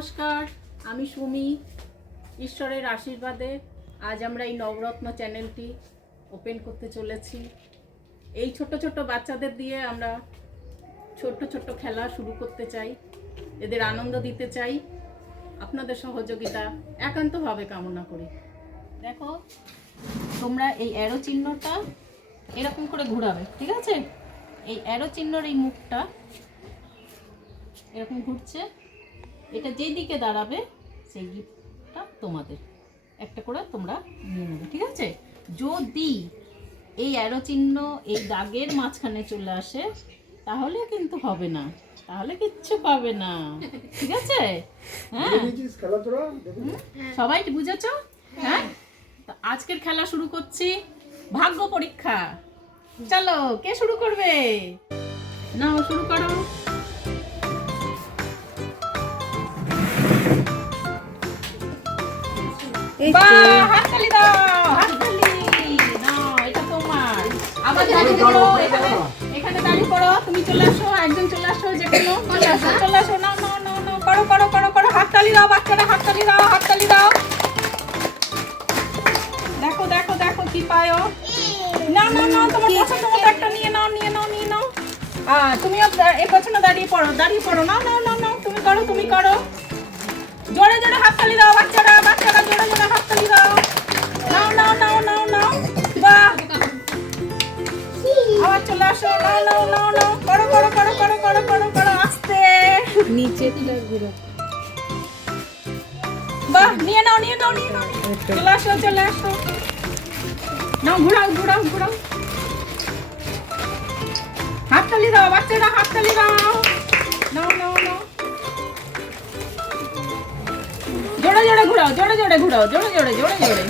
নমস্কার, আমি সুমি। ঈশ্বরের আশীর্বাদে আজ আমরা এই নবরত্ন চ্যানেলটি ওপেন করতে চলেছি। এই ছোট ছোট বাচ্চাদের দিয়ে আমরা ছোট্ট ছোট্ট খেলা শুরু করতে চাই, এদের আনন্দ দিতে চাই। আপনাদের সহযোগিতা একান্তভাবে কামনা করি। দেখো, তোমরা এই অ্যারো চিহ্নটা এরকম করে ঘোরাবে, ঠিক আছে? এই অ্যারো চিহ্নর এই মুখটা এরকম ঘুরছে, এটা যেই দিকে দাঁড়াবে সেই গিফটটা তোমাদের একটা করে তোমরা নিয়ে নেবে, ঠিক আছে? যদি এই অ্যারো চিহ্ন এই দাগের মাঝখানে চলে আসে তাহলে কিন্তু হবে না, তাহলে কিচ্ছু পাবে না, ঠিক আছে? হ্যাঁ, সবাই বুঝেছো? হ্যাঁ, তো আজকের খেলা শুরু করছি। ভাগ্য পরীক্ষা। চলো, কে শুরু করবে? নাও, শুরু করো। হাততালি দাও, হাততালি নাও, এটা তোমার। আবার দাঁড়িয়ে পড়ো, এখানে দাঁড়িয়ে পড়ো। তুমি চলে আসো, একজন চলে আসো, যে কোনো চলে আসো। নাও নাও নাও নাও, করো করো করো করো, হাততালি দাও বাচ্চারা, হাততালি দাও, হাততালি দাও। দেখো দেখো দেখো কি পায়ো। না না না, তোমার পছন্দ মতো একটা নিয়ে নাও, নিয়ে নাও, নিয়ে নাও। তুমিও এর পেছনে দাঁড়িয়ে পড়ো, দাঁড়িয়ে পড়ো। নাও নাও নাও নাও, তুমি করো, তুমি করো। জোরে জোরে হাততালি দাও বাচ্চারা, বাচ্চারা জোরে জোরে হাততালি দাও। নাও নাও নাও নাও নাও, বাহ। আবার চলে আসো, নাও নাও নাও নাও, করো করো করো করো করো করো করো, আস্তে নিচে ঘুরো। বাহ, নিয়ে নাও নিয়ে নাও নিয়ে নাও, চলে আসো চলে আসো। নাও, ঘুরাও ঘুরাও ঘুরাও। হাততালি দাও বাচ্চারা, হাততালি দাও। নাও নাও নাও, জোরে জোরে ঘুরাও, জোরে জোরে ঘুরাও, জোরে জোরে জোরে জোরে।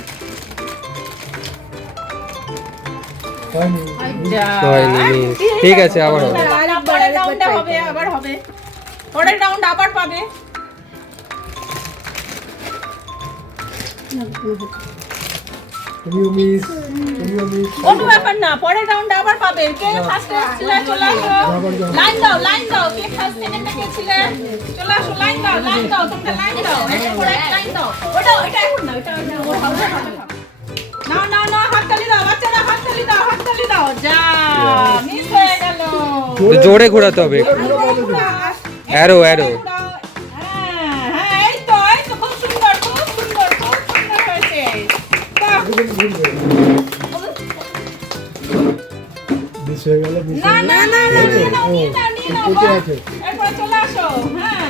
ঠিক আছে, আবার পরের রাউন্ডে হবে, আবার হবে, পরের রাউন্ড আবার পাবে। কোনো ব্যাপার না, পরের রাউন্ডে আবার পাবে। কে ফার্স্টে ছিলে চলে আসো, লাইন দাও, লাইন দাও। কে ফার্স্ট সেকেন্ডে কে ছিলে চলে আসো, লাইন দাও, লাইন দাও, তোমরা লাইন দাও, একটা করে লাইন দাও। ওটা ওটা এখন না, ওটা ওর হাতে হাতে। নাও নাও নাও, হাততালি দাও বাচ্চারা, হাততালি দাও, হাততালি দাও। যা মিস হয়ে গেল। জোরে ঘোরাতে হবে, অ্যারো অ্যারো। হ্যাঁ হ্যাঁ, এই তো এই তো, খুব সুন্দর, খুব সুন্দর, খুব সুন্দর হয়েছে। না না না না, নিয়ে নাও, নিয়ে নাও, নিয়ে নাও। এরপরে চলে আসো। হ্যাঁ,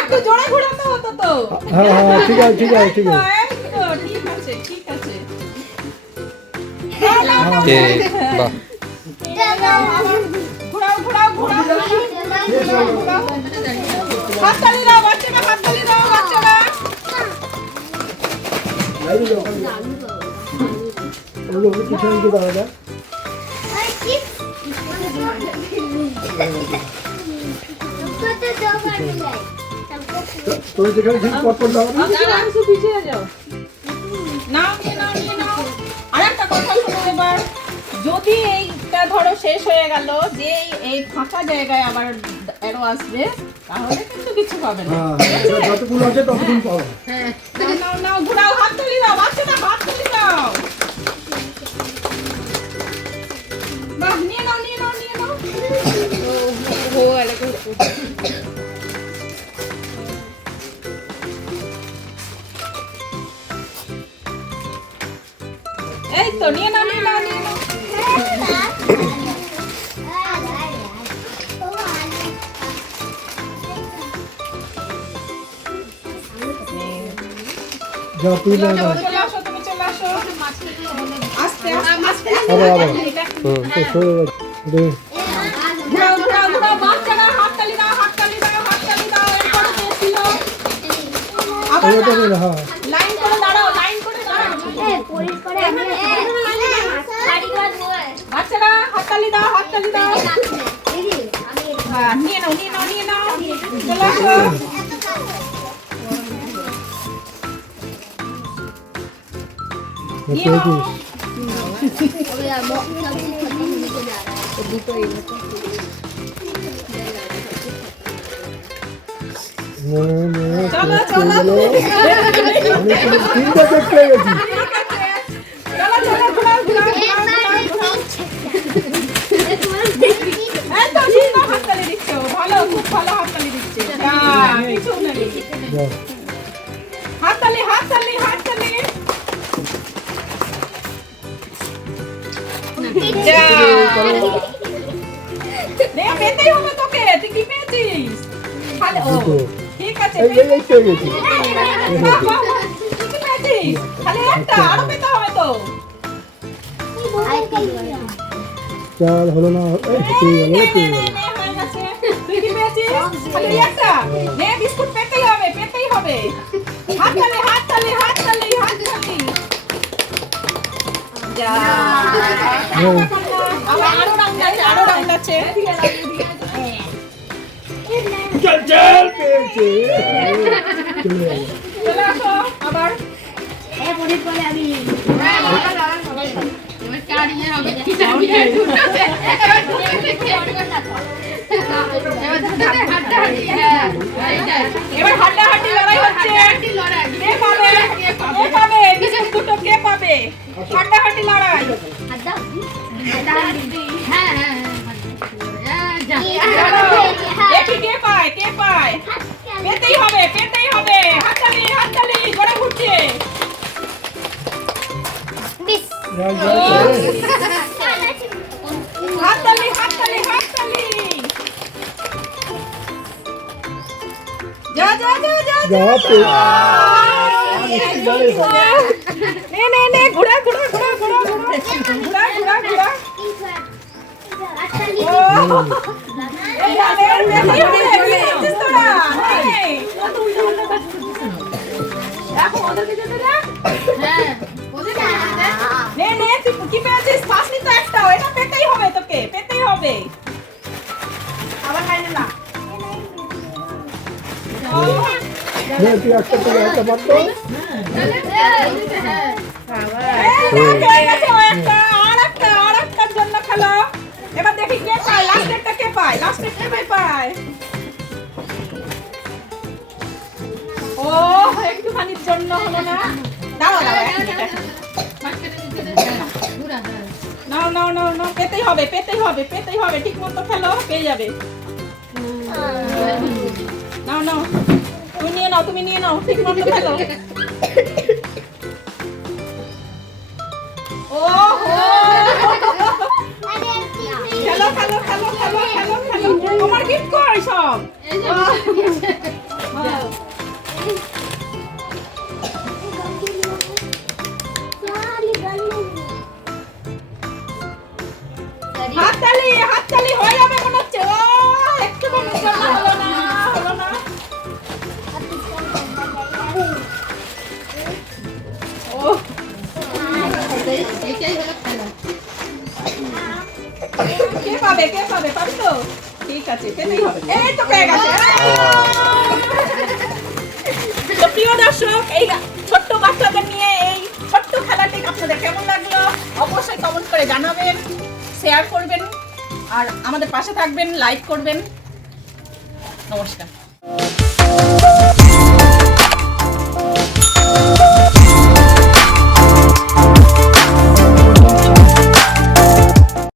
একটু জোরে ঘোরাতে হতো তো। হ্যাঁ হ্যাঁ, ঠিক আছে ঠিক আছে ঠিক আছে। ঠিক আছে ঠিক আছে। বাহ, ঘোরাও ঘোরাও ঘোরাও, হাততালি দাও বাচ্চারা, হাততালি দাও বাচ্চারা। পিছনে দিকে দাঁড়াবে। তোর যেখানে ঠিক পথ করতে হবে না। পিছিয়ে যাও। নাও, নিয়ে নাও, নিয়ে নাও। আরেকটা কথা শোনো এবার, যদি এইটা ধরো শেষ হয়ে গেল, যে এই ফাঁকা জায়গায় আবার অ্যারো আসবে, তাহলে কিন্তু কিছু পাবে না। হ্যাঁ, যতগুলো আছে ততক্ষণ পাবো। নাও নাও নাও, ঘুরাও, হাততালি দাও বাচ্চারা, হাততালি দাও। বাহ, নিয়ে নাও নিয়ে নাও নিয়ে নাও। এই তো, নিয়ে নাও নিয়ে নাও নিয়ে নাও। যা তুই না না। চলে আসো, তুমি চলে আসো। আস্তে আস্তে আবার আবার। আস্তে। সরে যাচ্ছে। ঘুরাও ঘুরাও ঘুরাও, বাচ্চারা হাততালি দাও, হাততালি দাও, হাততালি দাও। এরপরে কে ছিল? আবার এটা বলে হ্যাঁ। লাইন করে দাঁড়াও, লাইন করে দাঁড়াও। বাচ্চারা হাততালি দাও, হাততালি দাও। হ্যাঁ, নিয়ে নাও নিয়ে নাও নিয়ে নাও, চলে আসো। নিয়ে নাও। চলো চলো আমি তিনটা কেক পেয়ে গেছি। চলো চলো ঘোরাও ঘোরাও এত সুন্দর হাততালি দিচ্ছ, ভালো, খুব ভালো হাততালি দিচ্ছে। কিছু নেই, যাও। হাততালি হাততালি হাততালি। যা নে, পেতেই হবে তোকে। তুই কি পেয়েছিস? ভালো, ও, ঠিক আছে। এই পেয়ে গেছি। বাহ, বাহ, বাহ। তুই কি পেয়েছিস? খালি একটা, আরো পেতে হবে তো। চাল হলো না, এই পেয়ে গেল, নে, পেয়ে নে, গেল। নে, হয়ে গেছে। তুই কি পেয়েছিস? খালি একটা। নে, বিস্কুট পেতেই হবে, পেতেই হবে। হাততালি হাততালি হাততালি হাততালি। যা, আমার আরো রাউন্ড আছে, আরো রাউন্ড আছে। চল চল পেয়েছে। চলে গেল। চলে আসো আবার। এবার হাড্ডাহাড্ডি লড়াই হচ্ছে। কে পাবে? কে পাবে? বিস্কুট দুটো কে পাবে? হাড্ডাহাড্ডি লড়াই। চলো, দেখি কে পায়, কে পায়। পেতেই হবে, পেতেই হবে। হাততালি হাততালি ঘোরা ঘুরছে। যাও, যাও, হাততালি হাততালি হাততালি। যা যা যা যা যাও, পেয়ে- নে নে নে, ঘোরা ঘোরা ঘোরা ঘোরা ঘোরা ঘোরা ঘোরা ঘোরা। ও, এই গানের পেতেই হবে, কি করছিস তোরা? নে। দেখো, ওদেরকে যেতে দে। নে নে, তুই কি পেয়েছিস? পাসনি তো একটাও। এটা পেতেই হবে তোকে, পেতেই হবে। আবার খাইলে না। ও, নে, তুই একটা করে একটা পারতো। এই দেখ, হয়ে গেছে ও একটা। আর একটার জন্য খেলো। এবার দেখি কে পায়, লাস্টেরটা কে পায়, লাস্টেরটা কে পায়। ও, একটুখানির জন্য হলো না। দাঁড়াও দাঁড়াও, এক মিনিট, এক মিনিট। নাও নাও নাও নাও, পেতেই হবে পেতেই হবে পেতেই হবে। ঠিক মতো খেলো, পেয়ে যাবে। নাও নাও, তুমি নিয়ে নাও, তুমি নিয়ে নাও, ঠিক মতো খেলো। ও হো, খেলো খেলো খেলো খেলো খেলো খেলো। তোমার গিফট কই সব? হ্যাঁ। হাততালি হাততালি হয়ে যাবে মনে হচ্ছে। ও, একটু মনে হচ্ছে হলো না, হলো না। ও, কে পাবে কে পাবে? পাবি তো? ঠিক আছে, পেতেই হবে। এই তো পেয়ে গেছে। তো প্রিয় দর্শক, এই ছোট্ট বাচ্চাদের নিয়ে এই ছোট্ট খেলাটি আপনাদের কেমন লাগলো অবশ্যই কমেন্ট করে জানাবেন, শেয়ার করবেন আর আমাদের পাশে থাকবেন, লাইক করবেন। নমস্কার।